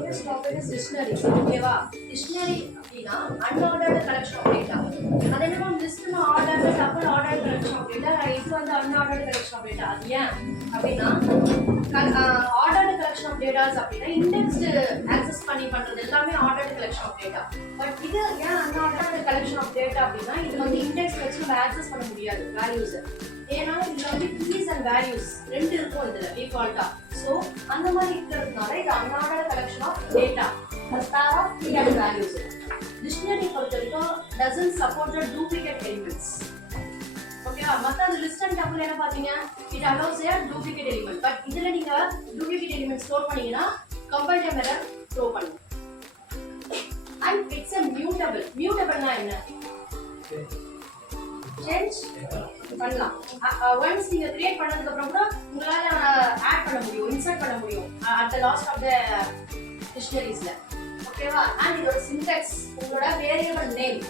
First topic is dictionary. ஓகேவா? Dictionary அப்படின்னா unordered collection of data. அது என்னமோ லிஸ்ட்ல ordered double ordered collection of data. இது வந்து unordered collection of data. அது ஏன் அப்படின்னா ஆர்டர்ட் collection of data அப்படின்னா indexed access பண்ணி பண்றது எல்லாமே ordered collection of data. But இது ஏன் unordered collection of data அப்படின்னா இது வந்து index வச்சு நம்ம access பண்ண முடியாது values. ஏன்னா இதுல வந்து keys and values ரெண்டு இருக்கும் இதுல டிஃபால்ட்டா. சோ அந்த மாதிரி இருக்கிறதுனால இது unordered collection of data. A pair of key and values. Dictionary பொறுத்தவரைக்கும் doesn't support the duplicate elements. ஓகேவா? மத்த அந்த லிஸ்ட் அண்ட் டேபிள் என்ன பாத்தீங்க? It allows a duplicate element. But இதுல நீங்க duplicate element ஸ்டோர் பண்ணீங்கன்னா compile time error throw பண்ணும். And it's a mutable. Mutable னா என்ன? சேஞ்ச் பண்ணலாம். ஒன்ஸ் நீங்க கிரியேட் பண்ணதுக்கு அப்புறம் கூட உங்களால ஆட் பண்ண முடியும், இன்சர்ட் பண்ண முடியும் at the last of the டிக்ஷனரிஸ்ல. ஓகேவா? அண்ட் இதோட சின்டாக்ஸ் உங்களோட வேரியபிள் நேம்,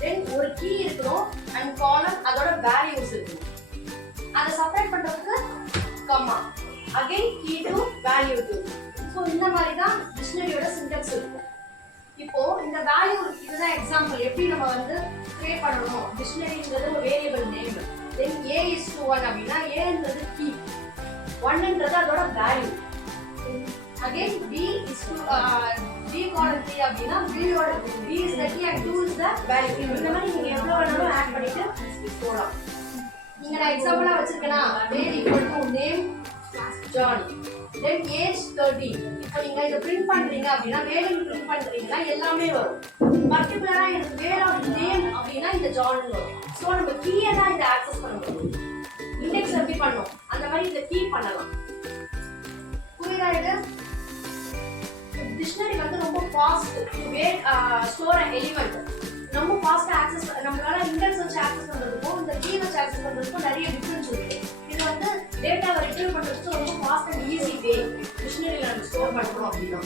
தென் ஒரு கீ இருக்கணும் அண்ட் காலம் அதோட வேல்யூஸ் இருக்கணும். அதை செப்பரேட் பண்றதுக்கு comma, again key two value two. So இந்த மாதிரி தான் டிக்ஷனரியோட சின்டாக்ஸ் இருக்கும். இப்போ இந்த வேல்யூ இதுதான் எக்ஸாம்பிள் எப்படி நம்ம வந்து கிரியேட் பண்ணணும். டிக்ஷனரிங்கிறது ஒரு variable name, then a is to 1 அப்படின்னா a-ன்றது கீ, 1ன்றது அதோட value. Again b is to b colon 3 அப்படின்னா b-யோட b is the key and 2 is the value. இந்த மாதிரி நீங்க எவ்வளவு வேணாலும் ஆட் பண்ணிட்டு போலாம். நீங்க நான் எக்ஸாம்பிளா வச்சிருக்கேனா name equal to name John, then age 30. இப்போ நீங்க இத பிரிண்ட் பண்றீங்க அப்படினா வேல்யூ பிரிண்ட் பண்றீங்கன்னா எல்லாமே வரும். பர்టిక్యులரா எனக்கு வேலோட நேம் அப்படினா இந்த ஜான் வரும். சோ நம்ம கீயை தான் இத ஆக்சஸ் பண்ண முடியும். இண்டெக்ஸ் எப்படி பண்ணோம் அந்த மாதிரி இத கீ பண்ணலாம். புரியுதா? இது டிக்ஷனரி வந்து ரொம்ப fast to where store an element. ரொம்ப ஃபாஸ்டா ஆக்சஸ் நம்மளால இண்டெக்ஸ் வச்சு ஆக்சஸ் பண்றதுக்கும் இந்த கீ வச்சு ஆக்சஸ் பண்றதுக்கும் நிறைய டிஃபரன்ஸ் இருக்கு. இது வந்து டேட்டாவை ரிட்ரீவ் பண்றதுக்கு ரொம்ப ஃபாஸ்ட் அண்ட் ஈஸி வே டிக்ஷனரியில நம்ம ஸ்டோர் பண்றோம் அப்படின்னா